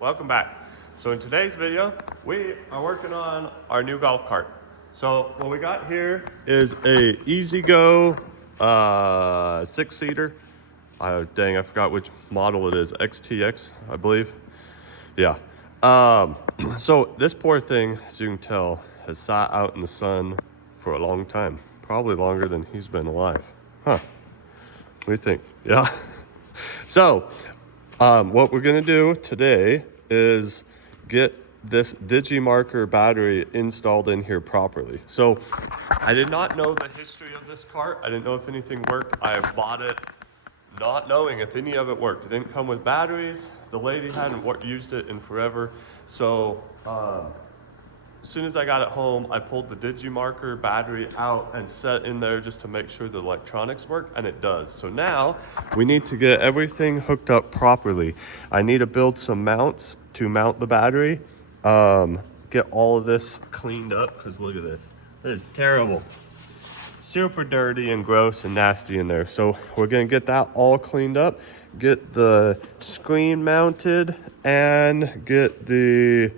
Welcome back. So in today's video, we are working on our new golf cart. So what we got here is a EasyGo 6-seater. Dang, I forgot which model it is. XTX, I believe. Yeah. So this poor thing, as you can tell, has sat out in the sun for a long time. Probably longer than he's been alive. Huh. What do you think? Yeah. So what we're gonna do today is get this DIGI MARKER battery installed in here properly. So I did not know the history of this cart. I didn't know if anything worked. I bought it not knowing if any of it worked. It didn't come with batteries. The lady hadn't used it in forever. So as soon as I got it home, I pulled the DIGI MARKER battery out and set in there just to make sure the electronics work, and it does. So now we need to get everything hooked up properly. I need to build some mounts to mount the battery. Get all of this cleaned up, because look at this. It is terrible. Super dirty and gross and nasty in there. So we're gonna get that all cleaned up, get the screen mounted, and get the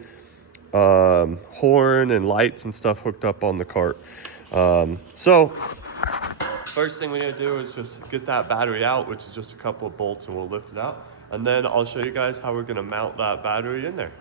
horn and lights and stuff hooked up on the cart. So first thing we need to do is just get that battery out, which is just a couple of bolts, and we'll lift it out, and then I'll show you guys how we're gonna mount that battery in there.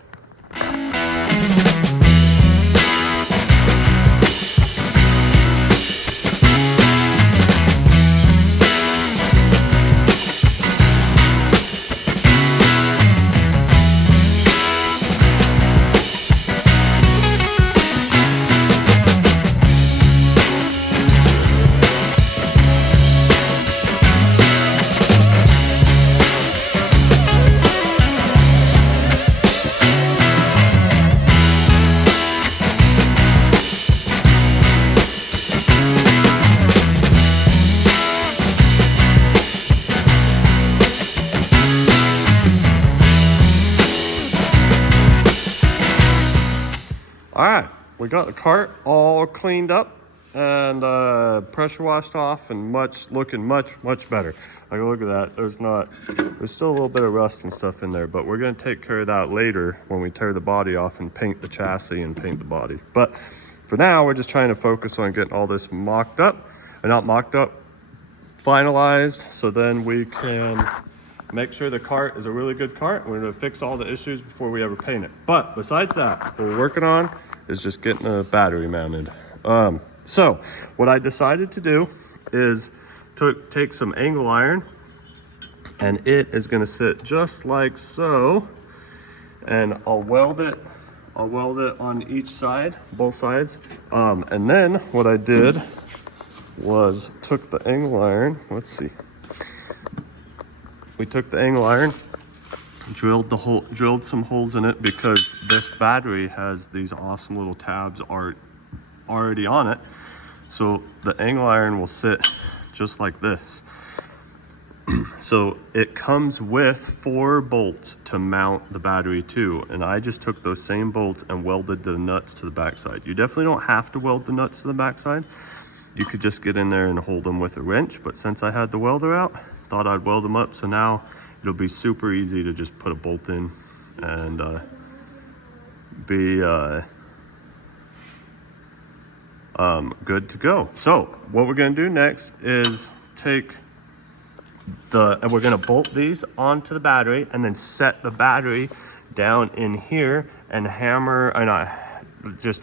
All right, we got the cart all cleaned up and pressure washed off and looking much better. Like, look at that. There's still a little bit of rust and stuff in there, but we're gonna take care of that later when we tear the body off and paint the chassis and paint the body. But for now, we're just trying to focus on getting all this finalized, so then we can make sure the cart is a really good cart. We're gonna fix all the issues before we ever paint it. But besides that, what we're working on is just getting a battery mounted. So what I decided to do is take some angle iron, and it is gonna sit just like so, and I'll weld it on each side, both sides. And then what I did was took the angle iron, we took the angle iron, drilled some holes in it, because this battery has these awesome little tabs already on it. So the angle iron will sit just like this. So it comes with 4 bolts to mount the battery to, and I just took those same bolts and welded the nuts to the backside. You definitely don't have to weld the nuts to the backside. You could just get in there and hold them with a wrench, but since I had the welder out, thought I'd weld them up, so now it'll be super easy to just put a bolt in and be good to go. So what we're gonna do next is we're gonna bolt these onto the battery and then set the battery down in here and just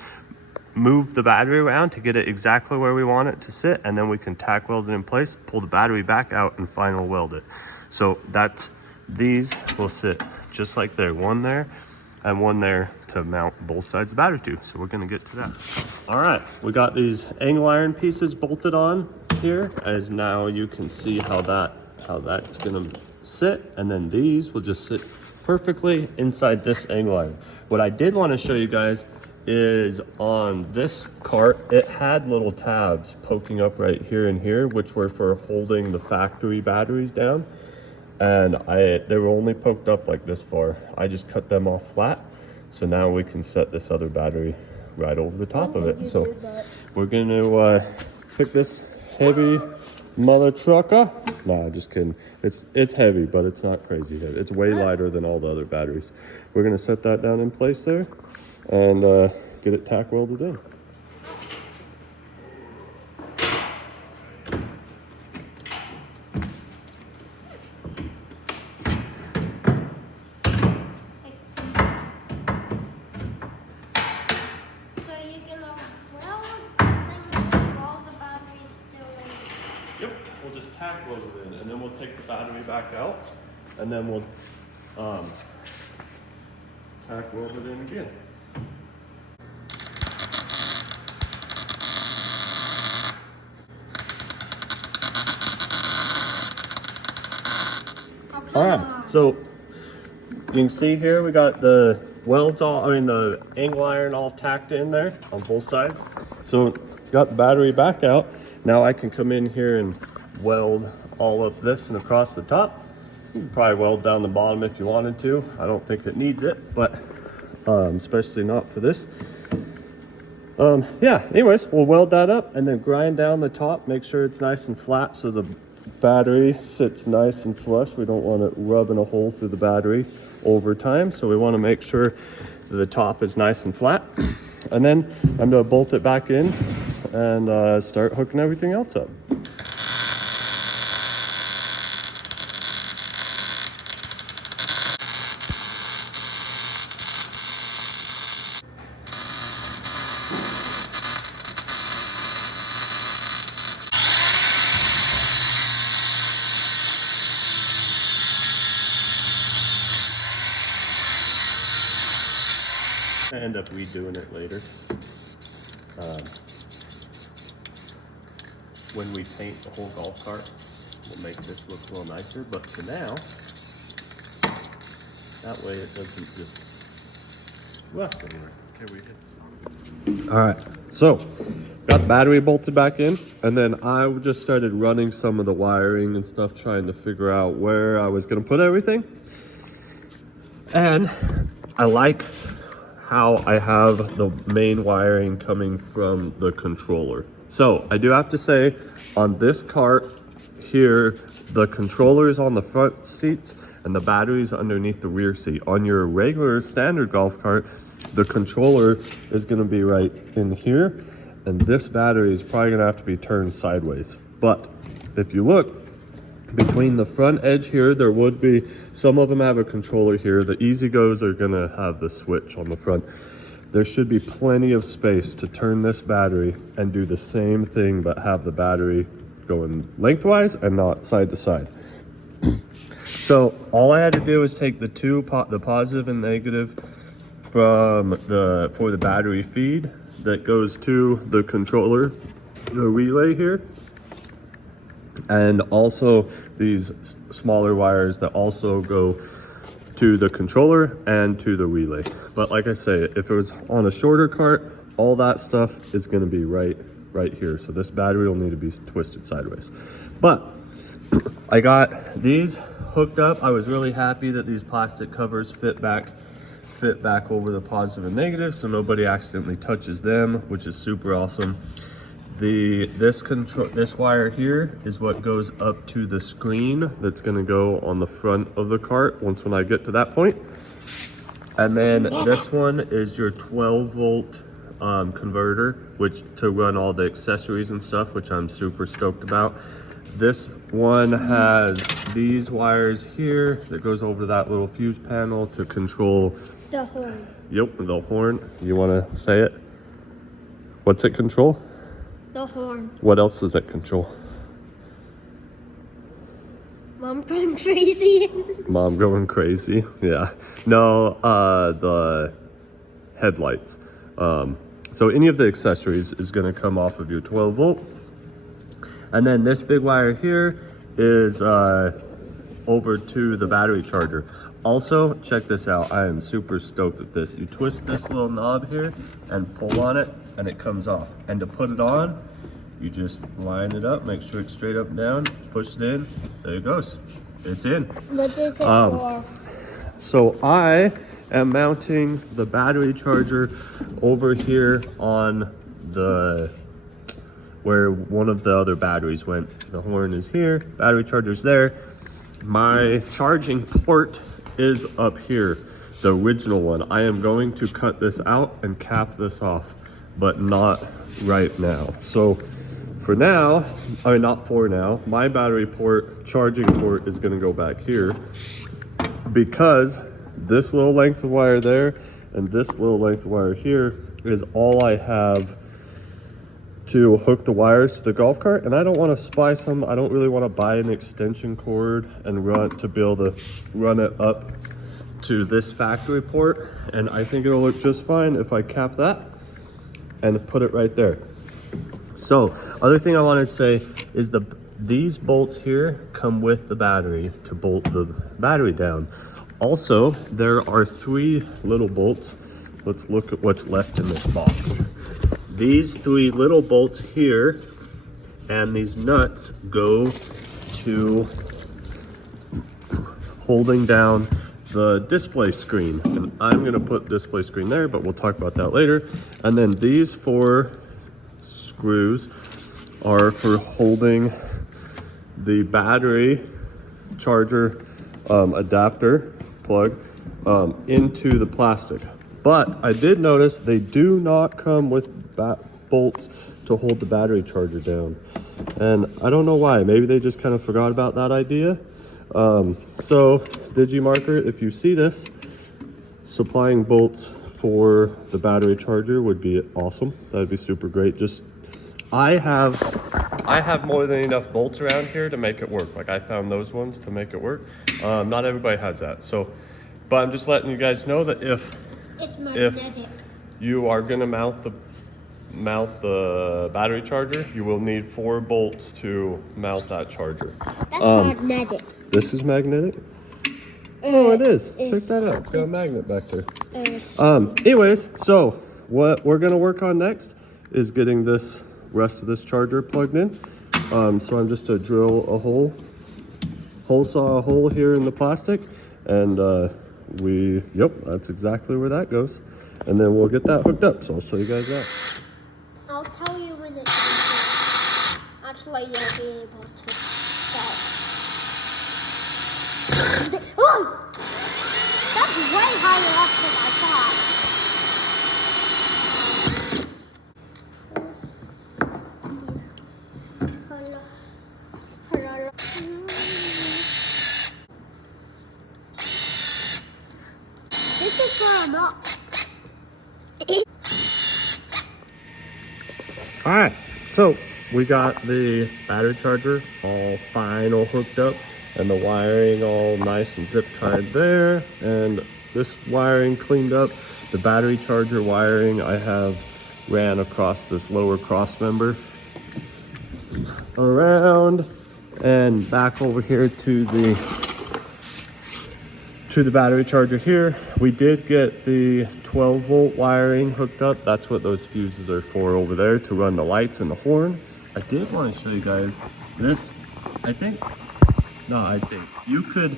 move the battery around to get it exactly where we want it to sit, and then we can tack weld it in place, pull the battery back out, and final weld it. So these will sit just like there, one there and one there to mount both sides of the battery to. So we're gonna get to that. All right, we got these angle iron pieces bolted on here, as now you can see how that's gonna sit, and then these will just sit perfectly inside this angle iron. What I did want to show you guys is on this cart, it had little tabs poking up right here and here, which were for holding the factory batteries down, and they were only poked up like this far. I just cut them off flat, so now we can set this other battery right over the top of it. So we're gonna pick this heavy mother trucker, Nah, just kidding. It's heavy, but it's not crazy heavy. It's way lighter than all the other batteries. We're gonna set that down in place there and get it tack welded in. Yep, we'll just tack weld it in, and then we'll take the battery back out, and then we'll tack weld it in again. All right, so you can see here we got the welds the angle iron all tacked in there on both sides. So got the battery back out. Now I can come in here and weld all of this and across the top. You can probably weld down the bottom if you wanted to. I don't think it needs it, but especially not for this. Yeah, anyways, we'll weld that up and then grind down the top, make sure it's nice and flat so the battery sits nice and flush. We don't want it rubbing a hole through the battery over time, so we want to make sure the top is nice and flat. And then I'm going to bolt it back in and start hooking everything else up. I end up redoing it later. When we paint the whole golf cart, we'll make this look a little nicer, but for now, that way it doesn't just rust anywhere. Okay, we hit this. All right, so got the battery bolted back in, and then I just started running some of the wiring and stuff, trying to figure out where I was gonna put everything. And I like how I have the main wiring coming from the controller. So I do have to say, on this cart here, the controller is on the front seats and the battery's underneath the rear seat. On your regular standard golf cart, the controller is gonna be right in here, and this battery is probably gonna have to be turned sideways. But if you look, between the front edge here, there would be, some of them have a controller here. The EasyGos are gonna have the switch on the front. There should be plenty of space to turn this battery and do the same thing, but have the battery going lengthwise and not side to side. So all I had to do was take the the positive and negative for the battery feed that goes to the controller, the relay here, and also these smaller wires that also go to the controller and to the relay. But like I say, if it was on a shorter cart, all that stuff is going to be right here. So this battery will need to be twisted sideways. But I got these hooked up. I was really happy that these plastic covers fit back over the positive and negative, so nobody accidentally touches them, which is super awesome. This wire here is what goes up to the screen that's going to go on the front of the cart when I get to that point. And then this one is your 12-volt converter, which to run all the accessories and stuff, which I'm super stoked about. This one has these wires here that goes over that little fuse panel to control the horn. Yep, the horn. You want to say it? What's it control? The horn. What else does it control? Mom going crazy. Mom going crazy, yeah. No, the headlights. So any of the accessories is going to come off of your 12 volt. And then this big wire here is over to the battery charger. Also, check this out. I am super stoked with this. You twist this little knob here and pull on it and it comes off. And to put it on, you just line it up, make sure it's straight up and down, push it in, there it goes. It's in. What is it for? So I am mounting the battery charger over here on the where one of the other batteries went. The horn is here, battery charger's there. My charging port is up here, the original one. I am going to cut this out and cap this off, but not right now. So for now, I mean not for now, my battery port, charging port is gonna go back here because this little length of wire there and this little length of wire here is all I have to hook the wires to the golf cart, and I don't want to splice them. I don't really want to buy an extension cord and run to be able to run it up to this factory port, and I think it'll look just fine if I cap that and put it right there. So other thing I wanted to say is these bolts here come with the battery to bolt the battery down. Also, there are 3 little bolts. Let's look at what's left in this box. These 3 little bolts here and these nuts go to holding down the display screen. And I'm gonna put display screen there, but we'll talk about that later. And then these 4 screws are for holding the battery charger adapter plug into the plastic. But I did notice they do not come with bolts to hold the battery charger down. And I don't know why. Maybe they just kind of forgot about that idea. So DIGI Marker, if you see this, supplying bolts for the battery charger would be awesome. That'd be super great. Just I have more than enough bolts around here to make it work. Like I found those ones to make it work. Not everybody has that. So, but I'm just letting you guys know that if you are gonna mount the battery charger, you will need 4 bolts to mount that charger. That's magnetic. This is magnetic? Oh, it is. Check that out. It's got a magnet back there. Anyways, so what we're gonna work on next is getting this rest of this charger plugged in. So I'm just to drill a hole saw a hole here in the plastic, and yep, that's exactly where that goes. And then we'll get that hooked up. So I'll show you guys that. I'll tell you when it's actually you'll be able to start. Oh! That's way higher up than I thought. This is where I'm up. All right, so we got the battery charger all fine, all hooked up, and the wiring all nice and zip tied there, and this wiring cleaned up. The battery charger wiring I have ran across this lower cross member around and back over here to the battery charger here. We did get the 12 volt wiring hooked up. That's what those fuses are for over there, to run the lights and the horn. I did want to show you guys this. I think you could,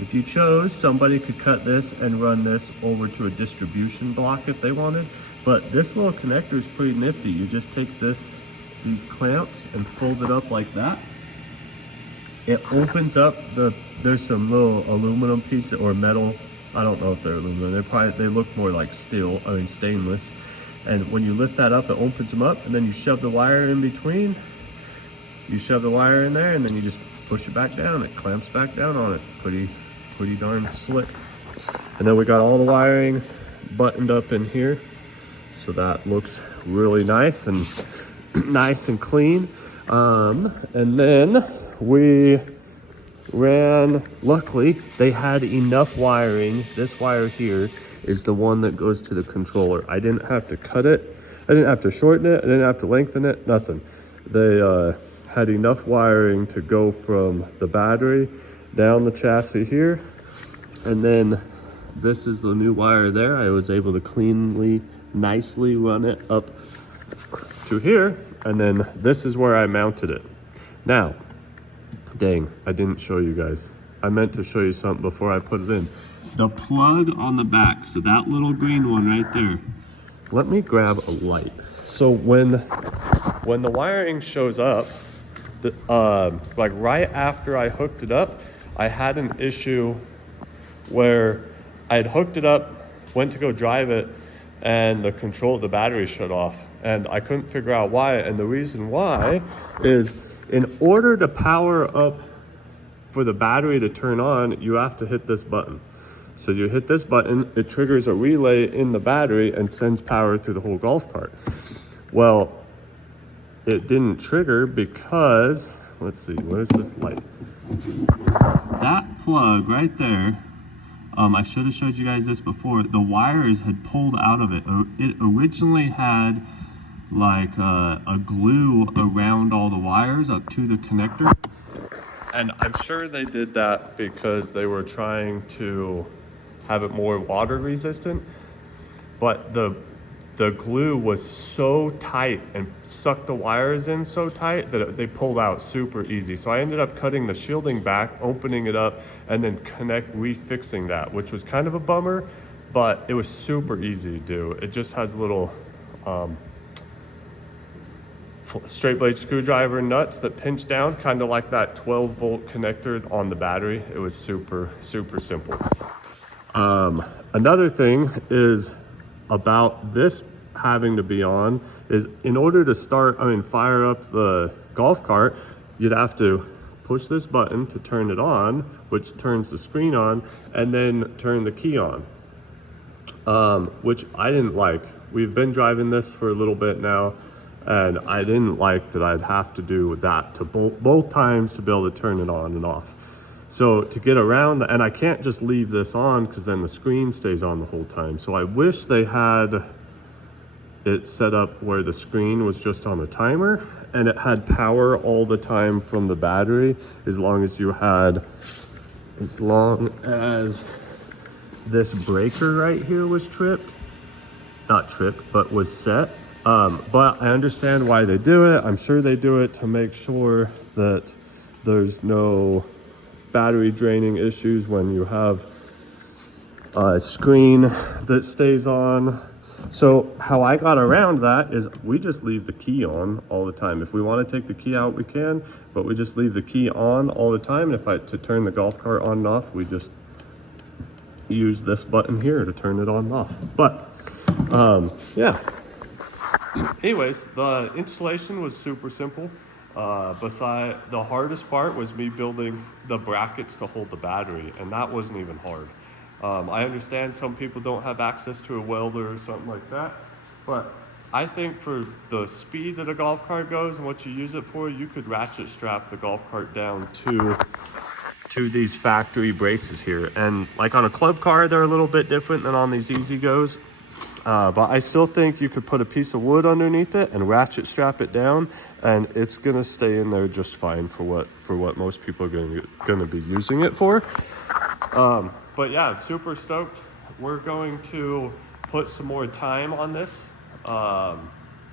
if you chose, somebody could cut this and run this over to a distribution block if they wanted. But this little connector is pretty nifty. You just take these clamps and fold it up like that. It opens up there's some little aluminum pieces or metal. I don't know if they're aluminum. They look more like stainless. And when you lift that up, it opens them up, and then you shove the wire in between. You shove the wire in there, and then you just push it back down. It clamps back down on it. Pretty darn slick. And then we got all the wiring buttoned up in here, so that looks really nice and clean. And then we ran, luckily they had enough wiring. This wire here is the one that goes to the controller. I didn't have to cut it, I didn't have to shorten it, I didn't have to lengthen it, nothing. They had enough wiring to go from the battery down the chassis here, and then this is the new wire there. I was able to cleanly, nicely run it up to here, and then this is where I mounted it. Now, dang, I didn't show you guys. I meant to show you something before I put it in. The plug on the back, so that little green one right there. Let me grab a light. So when when the wiring shows up, like right after I hooked it up, I had an issue where I had hooked it up, went to go drive it, and the battery shut off, and I couldn't figure out why. And the reason why is, in order to power up for the battery to turn on, you have to hit this button. So you hit this button, it triggers a relay in the battery and sends power through the whole golf cart. Well, it didn't trigger because, let's see, where's this light? That plug right there, I should have showed you guys this before, the wires had pulled out of it. It originally had like a glue around all the wires up to the connector. And I'm sure they did that because they were trying to have it more water resistant. But the glue was so tight and sucked the wires in so tight that they pulled out super easy. So I ended up cutting the shielding back, opening it up, and then refixing that, which was kind of a bummer, but it was super easy to do. It just has little straight blade screwdriver nuts that pinch down, kind of like that 12-volt connector on the battery. It was super, super simple. Another thing is about this having to be on is, in order to fire up the golf cart, you'd have to push this button to turn it on, which turns the screen on, and then turn the key on, which I didn't like. We've been driving this for a little bit now, and I didn't like that I'd have to do that to both times to be able to turn it on and off. So to get around, and I can't just leave this on because then the screen stays on the whole time. So I wish they had it set up where the screen was just on a timer and it had power all the time from the battery, as long as this breaker right here was not tripped, but was set. But I understand why they do it. I'm sure they do it to make sure that there's no battery draining issues when you have a screen that stays on. So how I got around that is we just leave the key on all the time. If we want to take the key out, we can, but we just leave the key on all the time. And to turn the golf cart on and off, we just use this button here to turn it on and off. But yeah. Anyways, the installation was super simple. The hardest part was me building the brackets to hold the battery, and that wasn't even hard. I understand some people don't have access to a welder or something like that, but I think for the speed that a golf cart goes and what you use it for, you could ratchet strap the golf cart down to these factory braces here. And like on a club car, they're a little bit different than on these Easy Goes. But I still think you could put a piece of wood underneath it and ratchet strap it down, and it's gonna stay in there just fine for what most people are gonna be using it for. But yeah, I'm super stoked. We're going to put some more time on this.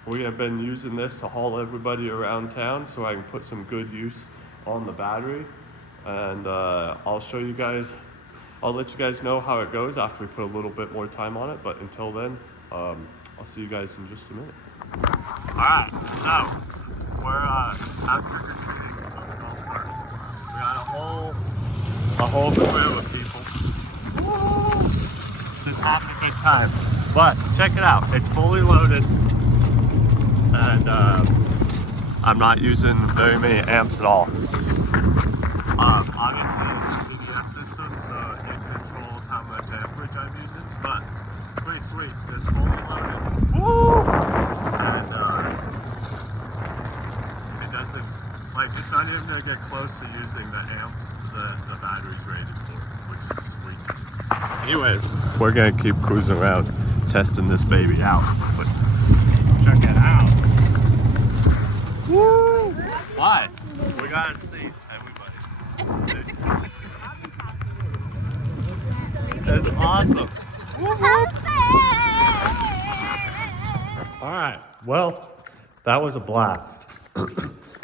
We have been using this to haul everybody around town, so I can put some good use on the battery. And I'll let you guys know how it goes after we put a little bit more time on it. But until then, I'll see you guys in just a minute. All right, so we're out trick-or-treating on the golf cart. We got a whole crew of people. Woo! Just having a good time. But check it out, it's fully loaded, and I'm not using very many amps at all. Obviously it's a DIGI system, so it controls how much amperage I'm using, but pretty sweet. It's fully loaded. Woo! And it doesn't, it's not even gonna get close to using the amps that the battery's rated for, which is sweet. Anyways, we're gonna keep cruising around, testing this baby out. But check it out. Woo! Why? We gotta see everybody. That's awesome. All right, well, that was a blast.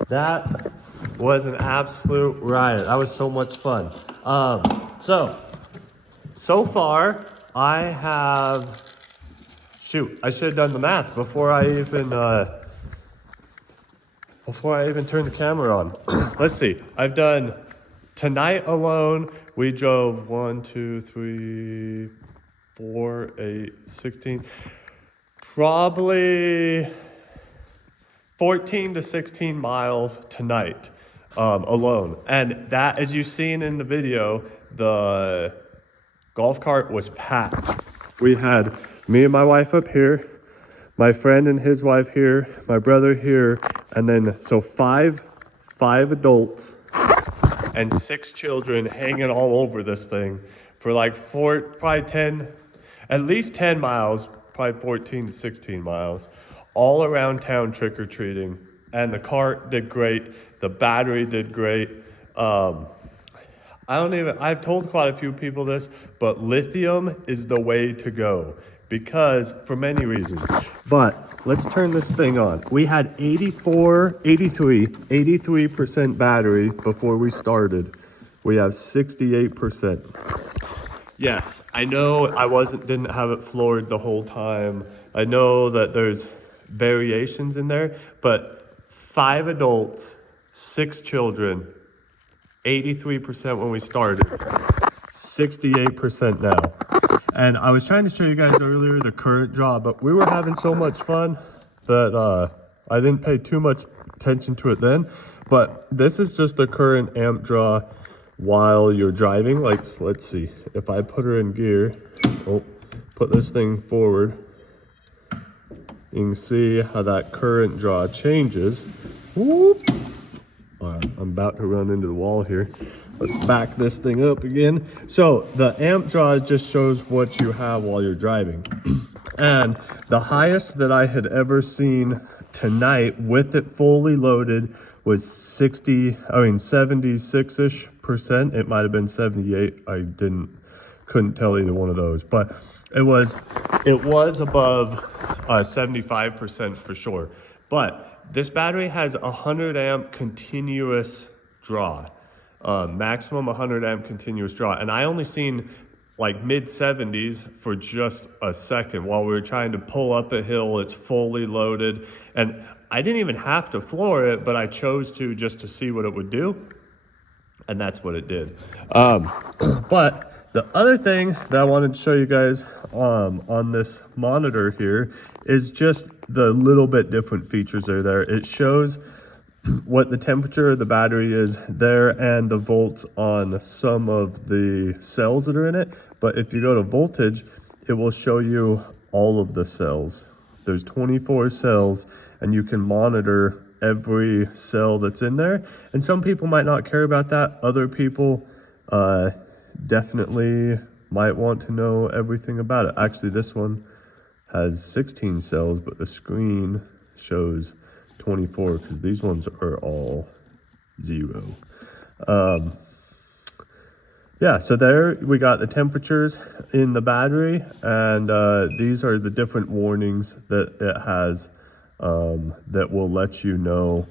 That was an absolute riot. That was so much fun. So far I have, I should have done the math before I even before I even turn the camera on. Let's see. I've done tonight alone. We drove 1, 2, 3, 4, 8, 16. Probably 14 to 16 miles tonight alone. And that, as you've seen in the video, the golf cart was packed. We had me and my wife up here, my friend and his wife here, my brother here, and then so five adults and 6 children hanging all over this thing for like probably 10, at least 10 miles, probably 14 to 16 miles, all around town trick-or-treating. And the cart did great, the battery did great. I've told quite a few people this, but lithium is the way to go because for many reasons. But let's turn this thing on. We had 83% battery before we started. We have 68%. Yes, I know didn't have it floored the whole time. I know that there's variations in there, but 5 adults, 6 children, 83% when we started, 68% now. And I was trying to show you guys earlier the current draw, but we were having so much fun that I didn't pay too much attention to it then. But this is just the current amp draw while you're driving. Like, let's see, if I put her in gear, put this thing forward, you can see how that current draw changes. Whoop. I'm about to run into the wall here. Let's back this thing up again. So the amp draw just shows what you have while you're driving. And the highest that I had ever seen tonight with it fully loaded was 76-ish%. It might have been 78. I couldn't tell either one of those, but it was above 75% for sure. But this battery has 100 amp continuous draw, maximum 100 amp continuous draw. And I only seen like mid 70s for just a second while we were trying to pull up a hill. It's fully loaded. And I didn't even have to floor it, but I chose to just to see what it would do. And that's what it did. But the other thing that I wanted to show you guys on this monitor here is just the little bit different features that are there. It shows what the temperature of the battery is there and the volts on some of the cells that are in it. But if you go to voltage, it will show you all of the cells. There's 24 cells and you can monitor every cell that's in there. And some people might not care about that. Other people definitely might want to know everything about it. Actually, this one has 16 cells, but the screen shows 24 because these ones are all 0. Yeah, so there we got the temperatures in the battery, and these are the different warnings that it has that will let you know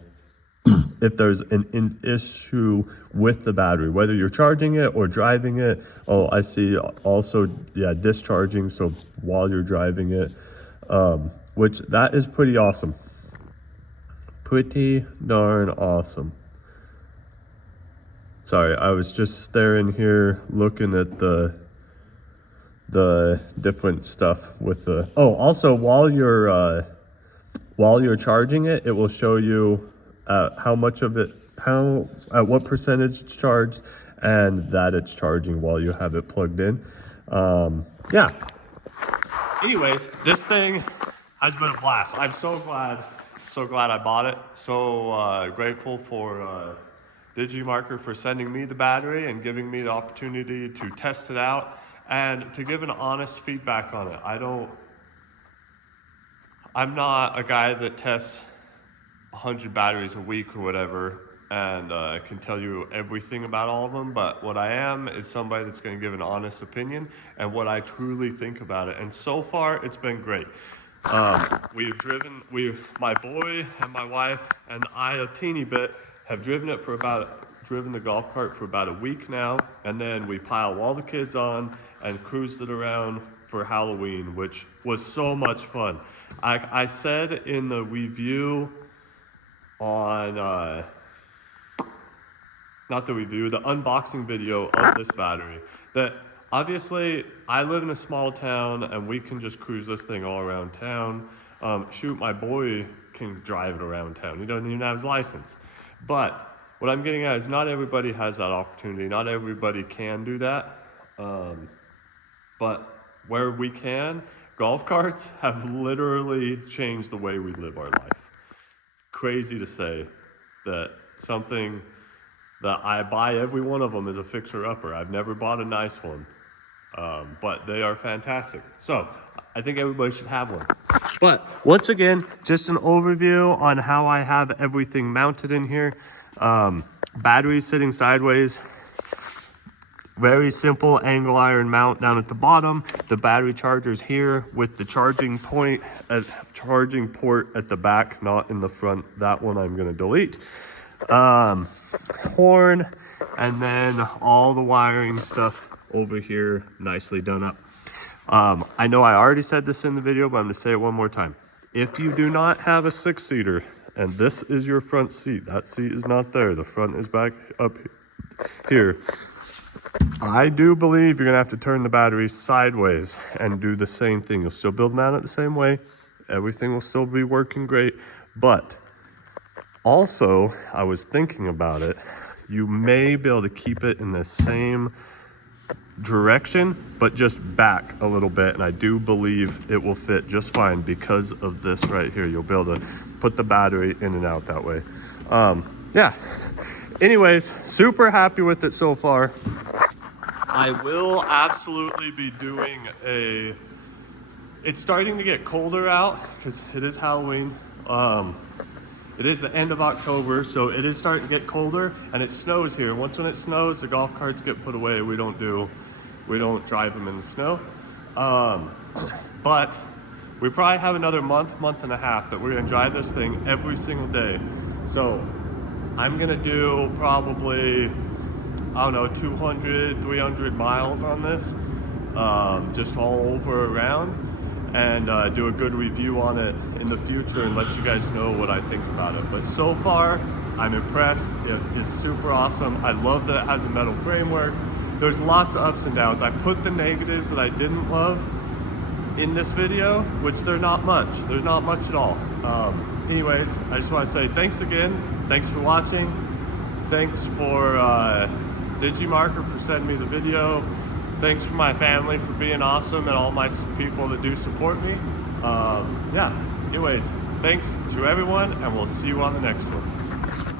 if there's an issue with the battery, whether you're charging it or driving it. Oh, I see also, yeah, discharging, so while you're driving it, which that is pretty awesome. Pretty darn awesome. Sorry, I was just staring here looking at the different stuff with the, oh, also while you're charging it, it will show you how much of it, at what percentage it's charged, and that it's charging while you have it plugged in. Yeah. Anyways, this thing has been a blast. I'm so glad I bought it. So grateful for DIGI MARKER for sending me the battery and giving me the opportunity to test it out and to give an honest feedback on it. I'm not a guy that tests 100 batteries a week or whatever and can tell you everything about all of them, but what I am is somebody that's going to give an honest opinion and what I truly think about it. And so far, it's been great. My boy and my wife and I a teeny bit have driven the golf cart for about a week now, and then we pile all the kids on and cruised it around for Halloween, which was so much fun. I said in the review on not the review, the unboxing video of this battery. That obviously I live in a small town and we can just cruise this thing all around town. Shoot, my boy can drive it around town. He doesn't even have his license. But what I'm getting at is not everybody has that opportunity. Not everybody can do that. But where we can, golf carts have literally changed the way we live our life. Crazy to say that something that I buy every one of them is a fixer-upper. I've never bought a nice one, but they are fantastic. So I think everybody should have one. But once again, just an overview on how I have everything mounted in here. Batteries sitting sideways. Very simple angle iron mount down at the bottom. The battery charger's here with the charging port at the back, not in the front. That one I'm gonna delete. Horn, and then all the wiring stuff over here, nicely done up. I know I already said this in the video, but I'm gonna say it one more time. If you do not have a 6-seater and this is your front seat, that seat is not there, the front is back up here, I do believe you're gonna have to turn the battery sideways and do the same thing. You'll still build them out the same way. Everything will still be working great. But also, I was thinking about it. You may be able to keep it in the same direction, but just back a little bit. And I do believe it will fit just fine because of this right here. You'll be able to put the battery in and out that way. Yeah. Anyways, super happy with it so far. I will absolutely be doing it's starting to get colder out because it is Halloween. It is the end of October, so it is starting to get colder and it snows here. Once when it snows, the golf carts get put away. We don't drive them in the snow. But we probably have another month and a half that we're gonna drive this thing every single day. So I'm gonna do probably, I don't know, 200, 300 miles on this, just all over around, and do a good review on it in the future and let you guys know what I think about it. But so far, I'm impressed. It's super awesome. I love that it has a metal framework. There's lots of ups and downs. I put the negatives that I didn't love in this video, which they're not much. There's not much at all. Anyways, I just want to say thanks again. Thanks for watching. Thanks for DIGI MARKER for sending me the video. Thanks for my family for being awesome and all my people that do support me. Yeah, anyways, thanks to everyone and we'll see you on the next one.